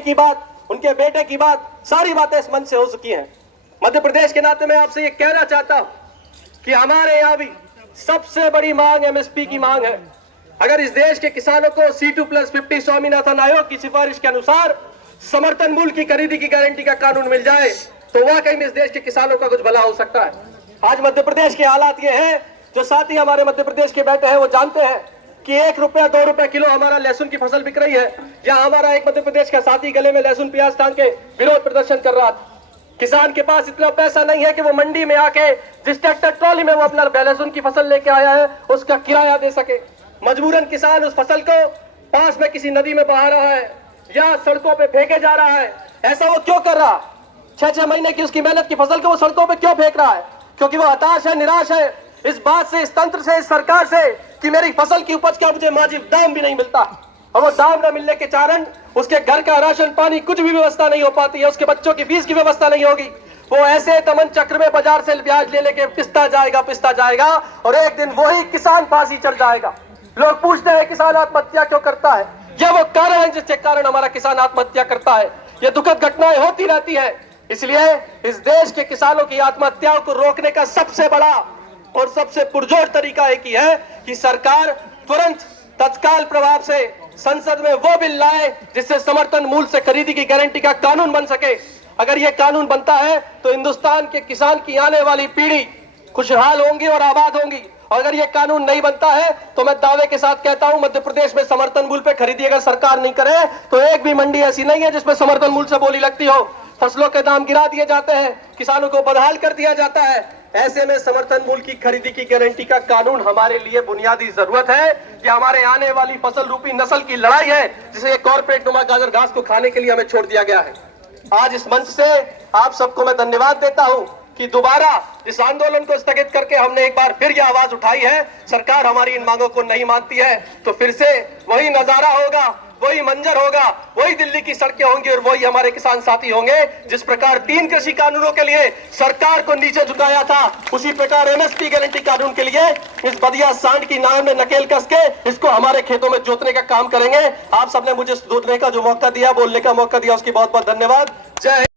की बात, उनके बेटे की बात, सारी बातें इस मंच से हो चुकी हैं। मध्य प्रदेश के नाते मैं आपसे ये कहना चाहता हूं कि हमारे यहाँ भी सबसे बड़ी मांग एमएसपी की मांग है। अगर इस देश के किसानों को C2+50 स्वामीनाथन आयोग की सिफारिश के अनुसार समर्थन मूल्य की खरीदी की गारंटी का कानून मिल जाए तो वाकई में इस देश के किसानों का कुछ भला हो सकता है। आज मध्य प्रदेश के हालात ये हैं, जो साथी हमारे मध्य प्रदेश के बैठे हैं वो जानते हैं कि 1 रुपया 2 रुपया किलो हमारा लहसुन की फसल बिक रही है। या हमारा एक मध्य प्रदेश का साथी गले में लहसुन प्याज टांग के विरोध प्रदर्शन कर रहा था। किसान के पास इतना पैसा नहीं है कि वो मंडी में आके जिस ट्रैक्टर ट्रॉली में वो अपना लहसुन की फसल लेके आया है उसका किराया दे सके। मजबूरन किसान उस फसल को पास में किसी नदी में बहा रहा है या सड़कों पे फेंके जा रहा है। ऐसा वो क्यों कर रहा? 6-6 महीने की उसकी मेहनत की फसल को वो सड़कों पे क्यों फेंक रहा है? क्योंकि वो हताश है, निराश है इस बात से, इस तंत्र से, इस सरकार से कि मेरी फसल की उपज का मुझे वाजिब दाम भी नहीं मिलता। और वो दाम न मिलने के कारण उसके घर का राशन पानी कुछ भी व्यवस्था नहीं हो पाती है, उसके बच्चों की फीस की व्यवस्था नहीं होगी। वो ऐसे तमन चक्र में बाजार से ब्याज ले लेके पिसता जाएगा और एक दिन वही किसान फांसी चढ़ जाएगा। लोग पूछते हैं किसान आत्महत्या क्यों करता है? ये वो कारण है जिसके कारण हमारा किसान आत्महत्या करता है। ये दुखद घटनाएं होती रहती है। इसलिए इस देश के किसानों की आत्महत्याओं को रोकने का सबसे बड़ा और सबसे पुरजोर तरीका एक ही है कि सरकार तुरंत तत्काल प्रभाव से संसद में वो बिल लाए जिससे समर्थन मूल्य से खरीदी की गारंटी का कानून बन सके। अगर ये कानून बनता है तो हिंदुस्तान के किसान की आने वाली पीढ़ी खुशहाल होंगी और आबाद होंगी। और अगर ये कानून नहीं बनता है तो मैं दावे के साथ कहता हूं मध्य प्रदेश में समर्थन मूल्य पे खरीदी अगर सरकार नहीं करे तो एक भी मंडी ऐसी नहीं है जिसमें समर्थन मूल्य से बोली लगती हो। फसलों के दाम गिरा दिए जाते हैं, किसानों को बदहाल कर दिया जाता है। ऐसे में समर्थन मूल्य की खरीदी की गारंटी का कानून हमारे लिए बुनियादी जरूरत है। ये हमारे आने वाली फसल रूपी नस्ल की लड़ाई है जिसे कॉर्पोरेट नुमा गाजर घास को खाने के लिए हमें छोड़ दिया गया है। आज इस मंच से आप सबको मैं धन्यवाद देता हूं कि दोबारा इस आंदोलन को स्थगित करके हमने एक बार फिर यह आवाज उठाई है। सरकार हमारी इन मांगों को नहीं मानती है तो फिर से वही नजारा होगा, वही मंजर होगा, वही दिल्ली की सड़कें होंगी और वही हमारे किसान साथी होंगे। जिस प्रकार 3 कृषि कानूनों के लिए सरकार को नीचे झुकाया था उसी प्रकार एमएसपी गारंटी कानून के लिए इस बदिया सांड की नाम में नकेल कस के इसको हमारे खेतों में जोतने का काम करेंगे। आप सबने मुझे जोतने का जो मौका दिया, बोलने का मौका दिया, उसकी बहुत बहुत धन्यवाद। जय